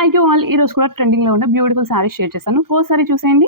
Hi you all. ఈ రోజు కూడా ట్రెండింగ్లో ఉన్న బ్యూటిఫుల్ శారీ షేర్ చేస్తాను ఫోర్ సారీ చూసేయండి.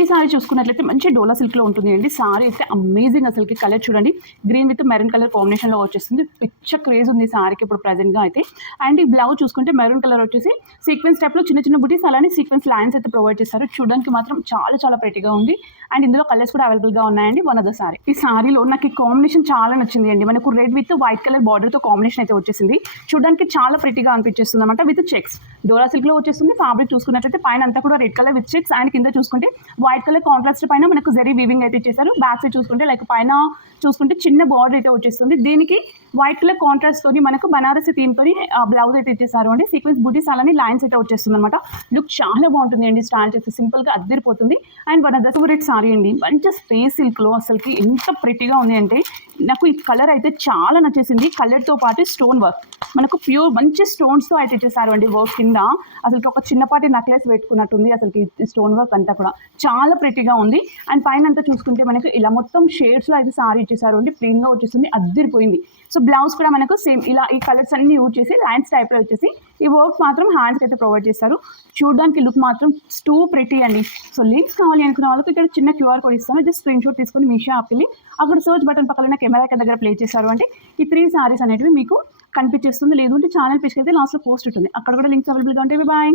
ఈ సారీ చూసుకున్నట్లయితే మంచి డోలా సిల్క్లో ఉంటుంది అండి సారీ అయితే అమేజింగ్ అసలుకి కలర్ చూడండి. గ్రీన్ విత్ మెరూన్ కలర్ కాంబినేషన్లో వచ్చేస్తుంది పిచ్చ క్రేజ్ ఉంది ఈ సారీకి ఇప్పుడు ప్రజెంట్గా అయితే. అండ్ ఈ బ్లౌజ్ చూసుకుంటే మెరూన్ కలర్ వచ్చేసి సీక్వెన్స్ టైప్లో చిన్న చిన్న బుటీస్ అలానే సీక్వెన్స్ లైన్స్ అయితే ప్రొవైడ్ చేస్తారు. చూడడానికి మాత్రం చాలా చాలా ప్రెట్టిగా ఉంది. అండ్ ఇందులో కలర్స్ కూడా అవైలబుల్గా ఉన్నాయండి. వన్ అదర్ సారీ ఈ సారీలో నాకు ఈ కాంబినేషన్ చాలా నచ్చింది అండి. మనకు రెడ్ విత్ వైట్ కలర్ బార్డర్తో కాంబినేషన్ అయితే వచ్చేసింది. చూడడానికి చాలా ప్రెట్టిగా అనిపించేస్తుంది అనమాట విత్ చెక్స్ డోరా సిల్క్లో వచ్చేస్తుంది. ఫ్యాబ్రిక్ చూసుకున్నట్లయితే పైన అంతా కూడా red colour with checks and కింద చూసుకుంటే వైట్ కలర్ కాంట్రాస్ట్ పైన మనకు జరీ వీవింగ్ అయితే ఇచ్చేసారు బ్యాక్ సైడ్ చూసుకుంటే లైక్ పైన చూసుకుంటే చిన్న బార్డర్ అయితే వచ్చేస్తుంది. దీనికి వైట్ కలర్ కాంట్రాస్ట్ తోని మనకు బనారసి థీమ్ తోని బ్లౌజ్ అయితే ఇచ్చేసారు అండి. సీక్వెన్స్ బుటీస్ అలానే లైన్స్ అయితే వచ్చేస్తుంది అనమాట లుక్ చాలా బాగుంటుంది అండి స్టైల్ చేసి సింపుల్గా అద్దరిపోతుంది. And one other favourite sari అండి. మంచి స్పేస్ సిల్క్లో అసలుకి ఎంత ప్రెట్టిగా ఉంది అంటే నాకు ఈ కలర్ అయితే చాలా నచ్చేసింది. కలర్తో పాటు స్టోన్ వర్క్ మనకు ప్యూర్ మంచి స్టోన్స్తో అయితే ఇచ్చేసారు అండి వర్క్ కింద. అసలు ఒక చిన్నపాటి నెక్లెస్ పెట్టుకున్నట్టుంది అసలు స్టోన్ వర్క్ అంతా కూడా. చాలా ప్రిటీగా ఉంది. అండ్ పైన అంతా చూసుకుంటే మనకు ఇలా మొత్తం షేడ్స్లో అయితే సారీ ఇచ్చేసారు అండి. ప్లెయిన్గా వచ్చేసింది అద్దరిపోయింది. సో బ్లౌజ్ కూడా మనకు సేమ్ ఇలా ఈ కలర్స్ అన్ని యూజ్ చేసి లైన్స్ టైప్లో వచ్చేసి ఈ వర్క్ మాత్రం హ్యాండ్స్ అయితే ప్రొవైడ్ చేస్తారు చూడడానికి లుక్ మాత్రం టూ ప్రిటీ అండి. సో లీవ్స్ కావాలి అనుకున్న వాళ్ళకి ఇక్కడ చిన్న క్యూఆర్ కోడ్ ఇస్తాను. జస్ట్ స్క్రీన్ షాట్ తీసుకొని మీషో ఆప్ వెళ్ళి అక్కడ సర్చ్ బటన్ పక్కన కెమెరా దగ్గర ప్లే చేశారు అంటే ఈ త్రీ సారీస్ అనేటివి మీకు కనిపించేస్తుంది లేదు అంటే ఛానల్ పేజ్కి అయితే లాస్ట్లో పోస్ట్ ఉంటుంది. అక్కడ కూడా లింక్స్ అవైలబుల్గా ఉంటాయి. బాయ్